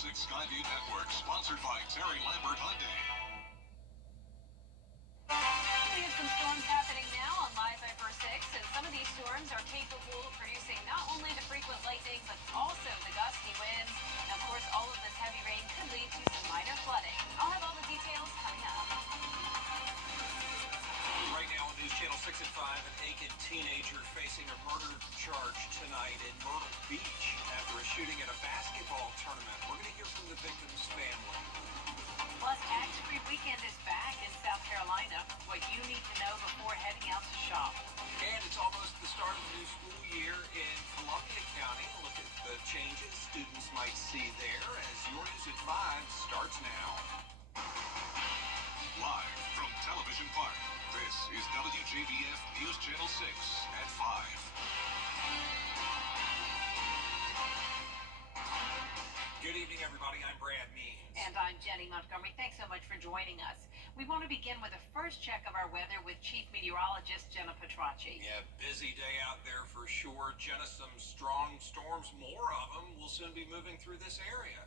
6 Skyview Network, sponsored by Terry Lambert Hyundai. We have some storms happening now on Live Viper 6, and some of these storms are capable of producing not only the frequent lightning, but also the gusty winds. And of course, all of this heavy rain could lead to some minor flooding. I'll have all the details coming up. Right now on News Channel 6 at 5, an Aiken teenager facing a murder charge tonight in Myrtle Beach after a shooting at a basketball tournament. We're going to hear from the victim's family. Plus, Tax-Free Weekend is back in South Carolina. What you need to know before heading out to shop. And it's almost the start of the new school year in Columbia County. Look at the changes students might see there as Your News at 5 starts now. Live from Television Park, this is WJBF News Channel 6 at 5. Good evening, everybody. I'm Brad Means. And I'm Jenny Montgomery. Thanks so much for joining us. We want to begin with a first check of our weather with Chief Meteorologist Jenna Petracci. Yeah, busy day out there for sure. Jenna, some strong storms, more of them, will soon be moving through this area.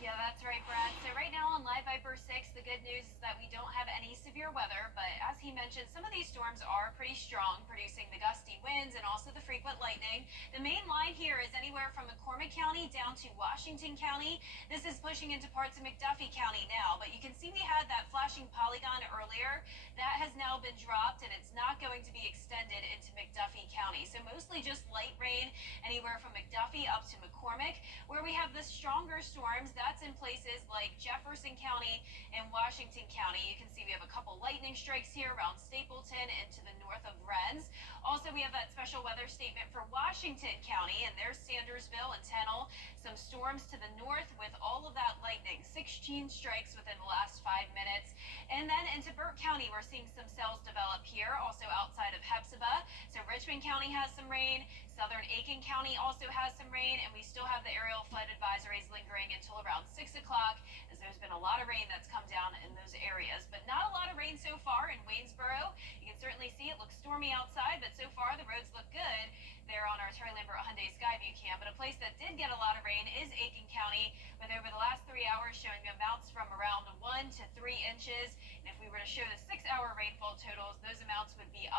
Yeah, that's right, Brad. So right now on Live Viper 6, the good news is that we don't have any severe weather, but as he mentioned, some of these storms are pretty strong, producing the gusty winds and also the frequent lightning. The main line here is anywhere from McCormick County down to Washington County. This is pushing into parts of McDuffie County now, but you can see we had that flashing polygon earlier. That has now been dropped, and it's not going to be extended into McDuffie County. So mostly just light rain anywhere from McDuffie up to McCormick. Where we have the stronger storms, that's in places like Jefferson County and Washington County. You can see we have a couple lightning strikes here around Stapleton and to the north of Rennes. Also, we have that special weather statement for Washington County, and there's Sandersville and Tennell. Some storms to the north with all of that lightning. 16 strikes within the last 5 minutes. And then into Burke County, we're seeing some cells develop here, also outside of Hepzibah. So Richmond County has some rain. Southern Aiken County also has some rain, and we still have the aerial flood advisories lingering until around 6 o'clock, as there's been a lot of rain that's come down in those areas. But not a lot of rain so far in Waynesboro. You can certainly see it looks stormy outside, but so far the roads look good there on our Terry Lambert Hyundai Skyview cam. But a place that did get a lot of rain is Aiken County, with over the last 3 hours showing amounts from around 1 to 3 inches. And if we were to show the 6-hour rainfall totals, those amounts would be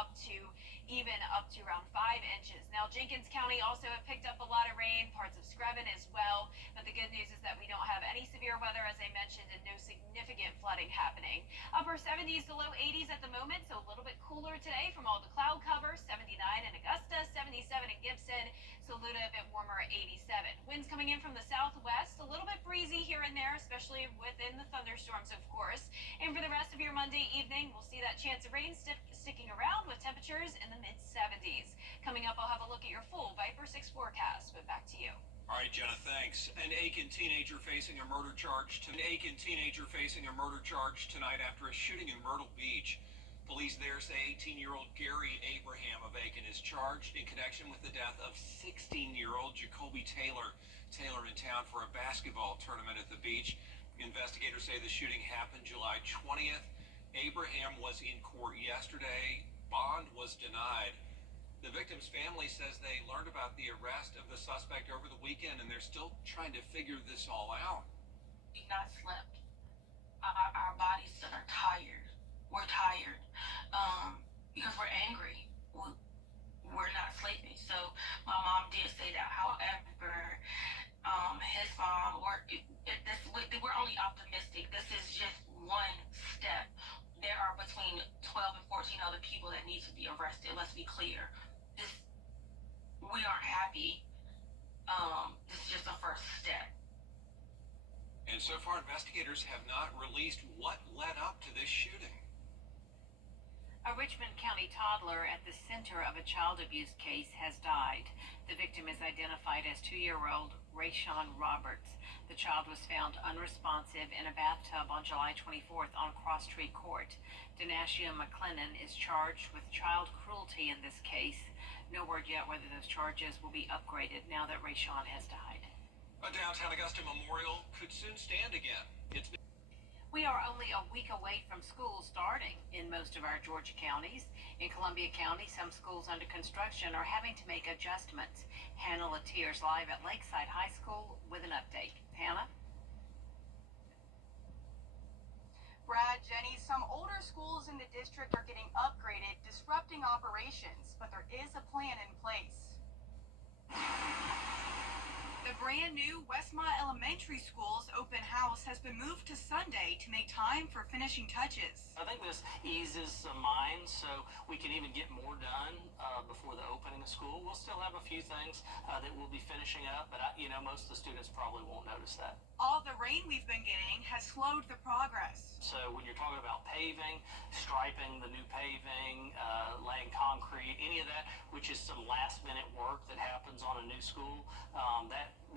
even up to around 5 inches. Now, Jenkins County also have picked up a lot of rain, parts of Screven as well. But the good news is that we don't have any severe weather, as I mentioned, and no significant flooding happening. Upper 70s to low 80s at the moment, so a little bit cooler today from all the cloud cover. 79 in Augusta, 77 in Gibson, Saluda a bit warmer at 87. Winds coming in from the southwest, a little bit breezy here and there, especially within the thunderstorms, of course. And for the rest of your Monday evening, we'll see that chance of rain sticking around with temperatures in the mid-70s. Coming up, I'll have a look at your full Viper 6 forecast, but back to you. All right, Jenna, thanks. An Aiken teenager facing a murder charge tonight after a shooting in Myrtle Beach. Police there say 18-year-old Gary Abraham of Aiken is charged in connection with the death of 16-year-old Jacoby Taylor. Taylor in town for a basketball tournament at the beach. Investigators say the shooting happened July 20th. Abraham was in court yesterday. Bond was denied. The victim's family says they learned about the arrest of the suspect over the weekend, and they're still trying to figure this all out. We've not slept. Our bodies are tired. We're tired because we're angry. We're not sleeping. So my mom did say that. However, his mom, we're only optimistic. This is just one step. There are between 12 and 14 other people that need to be arrested. Let's be clear. We aren't happy. This is just the first step. And so far, investigators have not released what led up to this shooting. A Richmond County toddler at the center of a child abuse case has died. The victim is identified as 2-year-old Rayshawn Roberts. The child was found unresponsive in a bathtub on July 24th on Cross Street Court. Denacia McLennan is charged with child cruelty in this case. No word yet whether those charges will be upgraded now that Rayshawn has died. A downtown Augusta memorial could soon stand again. We are only a week away from school starting in most of our Georgia counties. In Columbia County, some schools under construction are having to make adjustments. Hannah Letier's live at Lakeside High School with an update. Hannah? Brad, Jenny, some older schools in the district are getting upgraded, disrupting operations, but there is a plan in place. The brand new Westmont Elementary School's open house has been moved to Sunday to make time for finishing touches. I think this eases some minds so we can even get more done before the opening of school. We'll still have a few things that we'll be finishing up, but most of the students probably won't notice that. All the rain we've been getting has slowed the progress. So when you're talking about paving, striping the new paving, laying concrete, any of that, which is some last minute work that happens on a new school,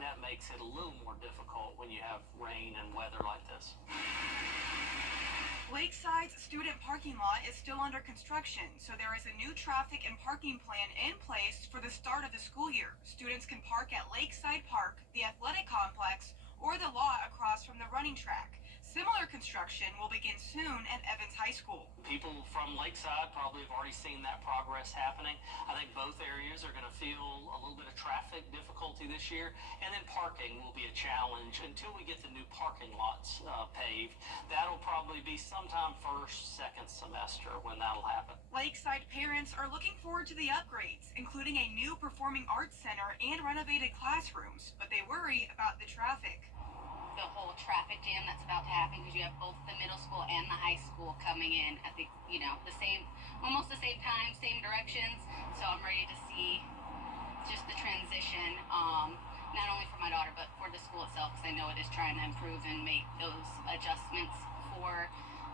that makes it a little more difficult when you have rain and weather like this. Lakeside's student parking lot is still under construction, so there is a new traffic and parking plan in place for the start of the school year. Students can park at Lakeside Park, the athletic complex, or the lot across from the running track. Similar construction will begin soon at Evans High School. People from Lakeside probably have already seen that progress happening. I think both areas are going to feel a little bit of traffic difficulty this year, and then parking will be a challenge until we get the new parking lots paved. That'll probably be sometime first, second semester when that'll happen. Lakeside parents are looking forward to the upgrades, including a new performing arts center and renovated classrooms, but they worry about the traffic. The whole traffic jam that's about to happen because you have both the middle school and the high school coming in at almost the same time, same directions. So I'm ready to see just the transition, not only for my daughter but for the school itself, because I know it is trying to improve and make those adjustments for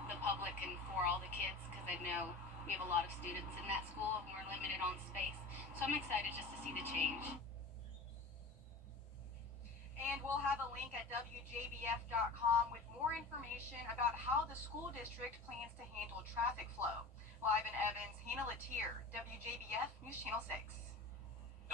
the public and for all the kids, because I know we have a lot of students in that school and we're limited on space. So I'm excited just to see the change. And we'll have a link at WJBF.com with more information about how the school district plans to handle traffic flow. Live in Evans, Hannah Letier, WJBF News Channel 6.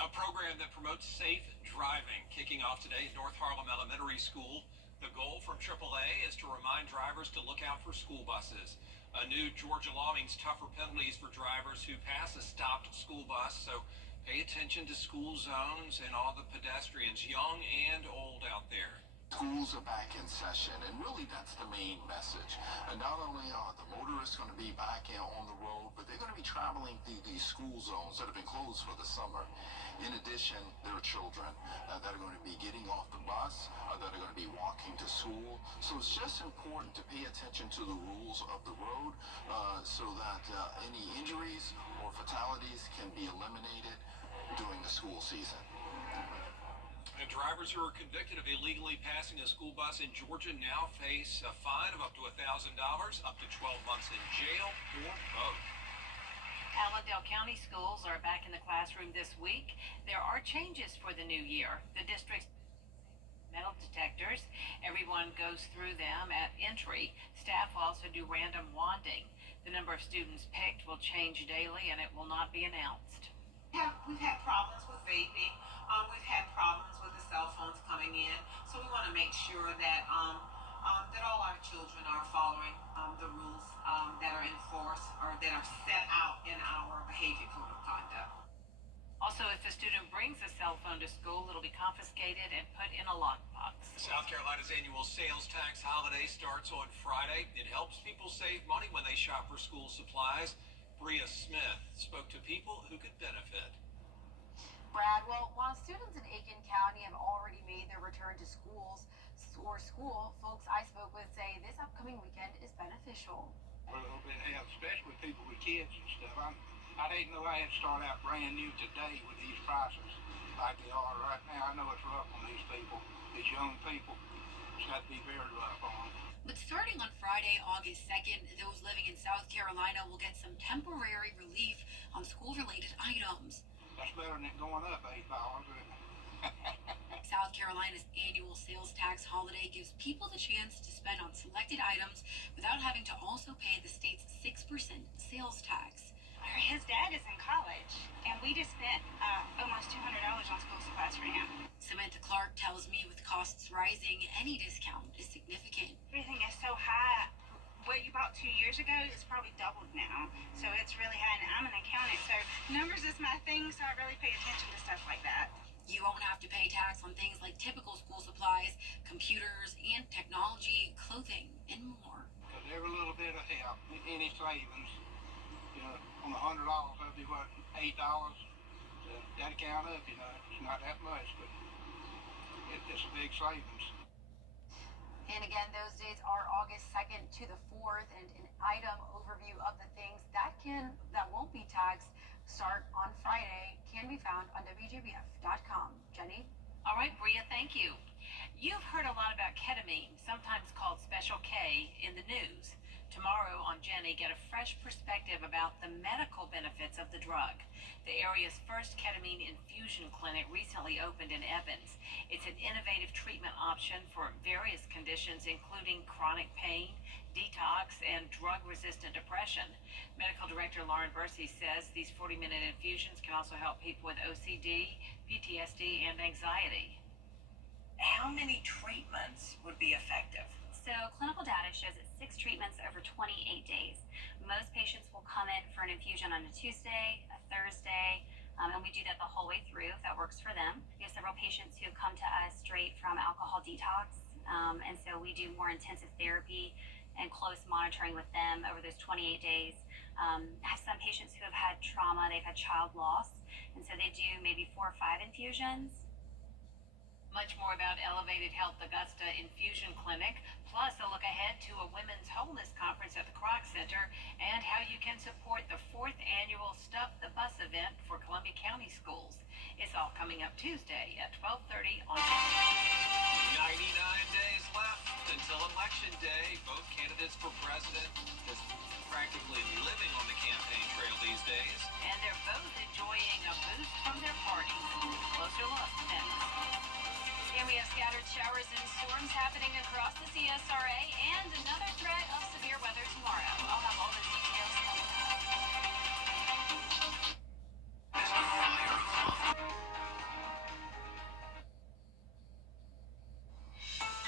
A program that promotes safe driving kicking off today at North Harlem Elementary School. The goal from AAA is to remind drivers to look out for school buses. A new Georgia law means tougher penalties for drivers who pass a stopped school bus, so pay attention to school zones and all the pedestrians, young and old out there. Schools are back in session, and really that's the main message. And not only are the motorists going to be back on the road, but they're going to be traveling through these school zones that have been closed for the summer. In addition, there are children that are going to be getting off the bus, that are going to be walking to school. So it's just important to pay attention to the rules of the road so that any injuries or fatalities can be eliminated during the school season. And drivers who are convicted of illegally passing a school bus in Georgia now face a fine of up to $1,000, up to 12 months in jail, or both. Allendale County schools are back in the classroom this week. There are changes for the new year. The district's metal detectors, everyone goes through them at entry. Staff will also do random wanding. The number of students picked will change daily, and it will not be announced. We've had problems with vaping. We've had problems with the cell phones coming in. So we want to make sure that that all our children are following the rules that are enforced or that are set out in our behavior code of conduct. Also, if the student brings a cell phone to school, it'll be confiscated and put in a lockbox. South Carolina's annual sales tax holiday starts on Friday. It helps people save money when they shop for school supplies. Bria Smith spoke to people who could benefit. Brad, well, while students in Aiken County have already made their return to schools or school, folks I spoke with say this upcoming weekend is beneficial. For a little bit of help, especially with people with kids and stuff. I didn't know I had to start out brand new today with these prices like they are right now. I know it's rough on these people, these young people. It's got to be very rough on them. But starting on Friday, August 2nd, those living in South Carolina will get some temporary relief on school-related items. That's better than it going up $8, isn't it? South Carolina's annual sales tax holiday gives people the chance to spend on selected items without having to also pay the state's 6% sales tax. His dad is in college, and We just spent almost $200 on school supplies right now. Samantha Clark tells me with costs rising, any discount is significant. Everything is so high. What you bought 2 years ago is probably doubled now. So it's really high, and I'm an accountant, so numbers is my thing, so I really pay attention to stuff like that. You won't have to pay tax on things like typical school supplies, computers, and technology, clothing, and more. Because every little bit of help, any savings, you know, on $100, that'd be what, $8? So that'd count up, you know. It's not that much, but it's a big savings. And again, those dates are August 2nd to the 4th, and an item overview of the things that won't be taxed start on Friday can be found on WJBF.com. Jenny? All right, Bria, thank you. You've heard a lot about ketamine, sometimes called Special K, in the news. Tomorrow on Jenny, get a fresh perspective about the medical benefits of the drug. The area's first ketamine infusion clinic recently opened in Evans. It's an innovative treatment option for various conditions, including chronic pain, detox, and drug-resistant depression. Medical Director Lauren Bursey says these 40-minute infusions can also help people with OCD, PTSD, and anxiety. How many treatments would be effective? So clinical data shows that 6 treatments over 28 days. Most patients will come in for an infusion on a Tuesday, a Thursday, and we do that the whole way through if that works for them. We have several patients who come to us straight from alcohol detox, and so we do more intensive therapy and close monitoring with them over those 28 days. I have some patients who have had trauma, they've had child loss, and so they do maybe 4 or 5 infusions. Much more about Elevated Health Augusta Infusion Clinic, plus a look ahead to a Women's Wholeness Conference at the Kroc Center, and how you can support the 4th annual Stuff the Bus event for Columbia County Schools. It's all coming up Tuesday at 12:30 on 99 days left until Election Day. Both candidates for president is practically living on the campaign trail these days. And they're both enjoying a boost from their parties. Closer look next. And we have scattered showers and storms happening across the CSRA and another threat of severe weather tomorrow. I'll have all those details coming up.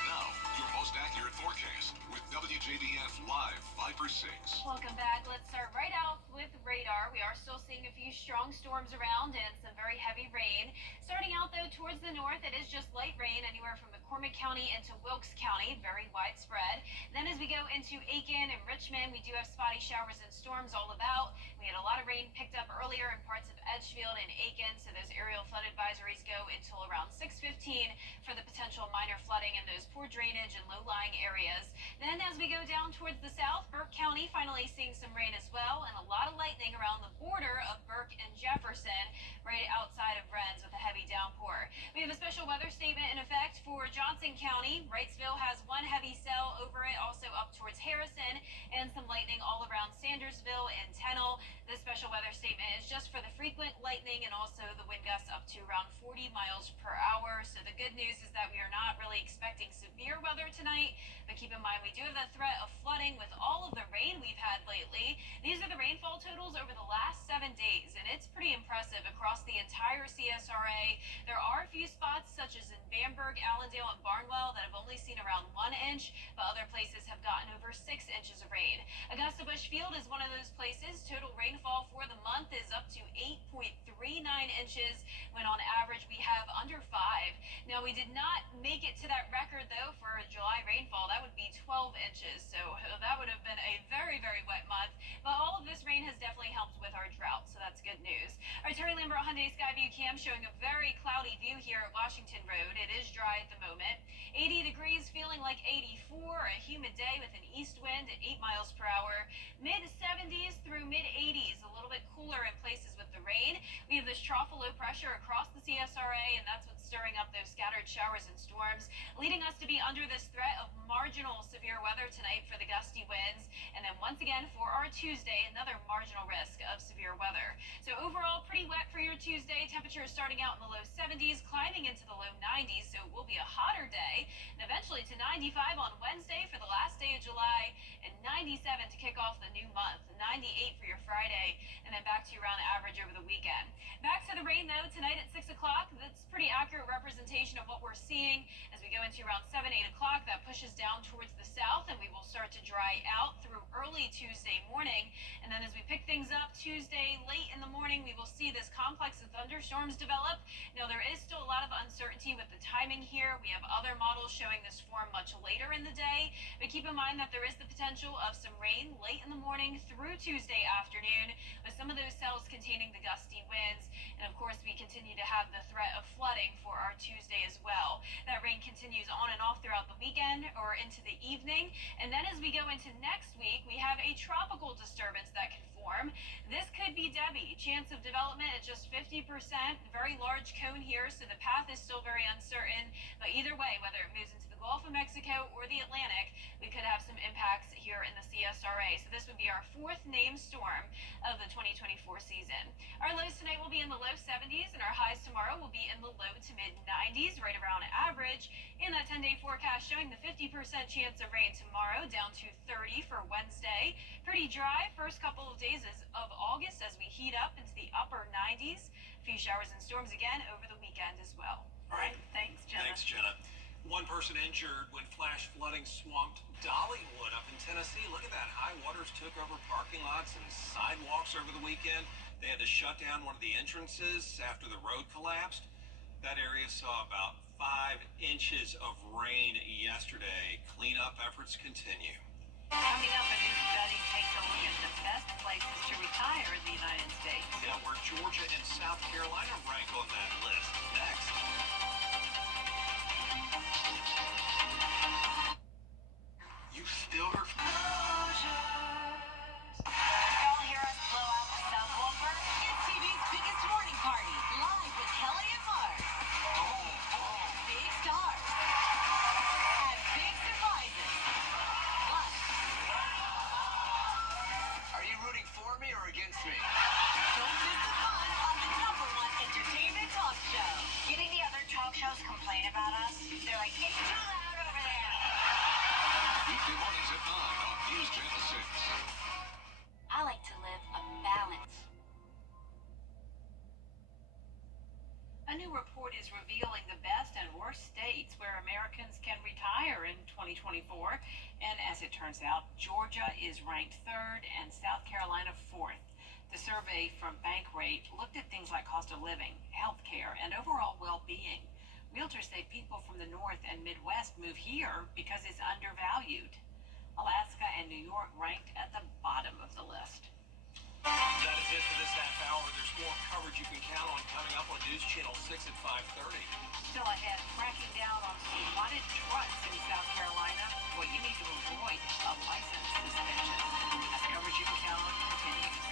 Now, your most accurate forecast with WJBF Live 5 for 6. Welcome back. Let's start right out with radar. We are still seeing a few strong storms around and some very heavy rain. Starting out, though, towards the north, it is just light rain anywhere from McCormick County into Wilkes County, very widespread. Then as we go into Aiken and Richmond, we do have spotty showers and storms all about. We had a lot of rain picked up earlier in parts of Edgefield and Aiken, so those aerial flood advisories go until around 6:15 for the potential minor flooding in those poor drainage and low-lying areas. Then as we go down towards the south, Burke County finally seeing some rain as well, and a lot of lightning around the border of Burke and Jefferson, right outside of Rennes with a heavy downpour. We have a special weather statement in effect for Johnson County. Wrightsville has one heavy cell over it, also up towards Harrison, and some lightning all around Sandersville and Tennell. The special weather statement is just for the frequent lightning and also the wind gusts up to around 40 miles per hour. So the good news is that we are not really expecting severe weather tonight, but keep in mind we do have the threat of flooding with all of the rain we've had lately. These are the rainfall totals over the last 7 days, and it's pretty impressive across the entire CSRA. There are a few spots, such as in Bamberg, Allendale, and Barnwell, that have only seen around 1 inch, but other places have gotten over 6 inches of rain. Augusta Bushfield is one of those places. Total rainfall for the month is up to 8.39 inches, when on average we have under 5. Now, we did not make it to that record, though, for a July rainfall. That would be 12 inches, so that would have been a very, very wet month. But all of this rain has definitely helped with our drought, so that's good news. All right, Terry Lambert Hyundai Skyview Cam showing a very cloudy view here at Washington Road. It is dry at the moment. 80 degrees, feeling like 84. A humid day with an east wind at 8 miles per hour. Mid-70s through mid-80s. A little bit cooler in places with the rain. We have this trough of low pressure across the CSRA, and that's what's stirring up those scattered showers and storms, leading us to be under this threat of marginal severe weather tonight for the gusty winds. And then once again for our Tuesday, another marginal risk of severe weather. So overall, pretty wet for your Tuesday. Temperatures starting out in the low 70s, climbing into the low 90s, so it will be a hotter day. And eventually to 95 on Wednesday for the last day of July, and 97 to kick off the new month. 98 for your Friday, and then back to around average over the weekend. Back representation of what we're seeing as we go into around 7, 8 o'clock. That pushes down towards the south, and we will start to dry out through early Tuesday morning. And then as we pick things up Tuesday late in the morning, we will see this complex of thunderstorms develop. Now, there is still a lot of uncertainty with the timing here. We have other models showing this form much later in the day, but keep in mind that there is the potential of some rain late in the morning through Tuesday afternoon, with some of those cells containing the gusty winds. And of course, we continue to have the threat of flooding for our Tuesday as well. That rain continues on and off throughout the weekend or into the evening. And then as we go into next week, we have a tropical disturbance that can form. This could be Debbie. Chance of development at just 50%. Very large cone here, so the path is still very uncertain. But either way, whether it moves into the Gulf of Mexico or the Atlantic, we could have some impacts here in the CSRA. So this would be our fourth named storm of the 2024 season. Our lows tonight will be in the low 70s, and our highs tomorrow will be in the low to mid 90s, right around average. In that 10-day forecast showing the 50% chance of rain tomorrow, down to 30 for Wednesday. Pretty dry first couple of days of August as we heat up into the upper 90s. A few showers and storms again over the weekend as well. All right. Thanks, Jenna. Thanks, Jenna. One person injured when flash flooding swamped Dollywood up in Tennessee. Look at that. High waters took over parking lots and sidewalks over the weekend. They had to shut down one of the entrances after the road collapsed. That area saw about 5 inches of rain yesterday. Cleanup efforts continue. Coming up, a new study takes a look at the best places to retire in the United States. Yeah, where Georgia and South Carolina rank on that list. Next. You still heard from Y'all hear us blow out the subwoofer? It's TV's biggest morning party, live with Kelly and Mark. Big stars and big surprises. Plus, Are you rooting for me or against me? don't miss the fun on the #1 entertainment talk show. Getting the other talk shows complain about us. They're like, it's too loud over there. Weekday mornings at 9 on News Channel 6. I like to live a balance. A new report is revealing the best and worst states where Americans can retire in 2024. And as it turns out, Georgia is ranked 3rd and South Carolina 4th. The survey from Bankrate looked at things like cost of living, health care, and overall well-being. Realtors say people from the North and Midwest move here because it's undervalued. Alaska and New York ranked at the bottom of the list. That is it for this half hour. There's more coverage you can count on coming up on News Channel 6 at 5:30. Still ahead, cracking down on swatted trucks in South Carolina. What you need to avoid, a license suspension. That's coverage you can count on continues.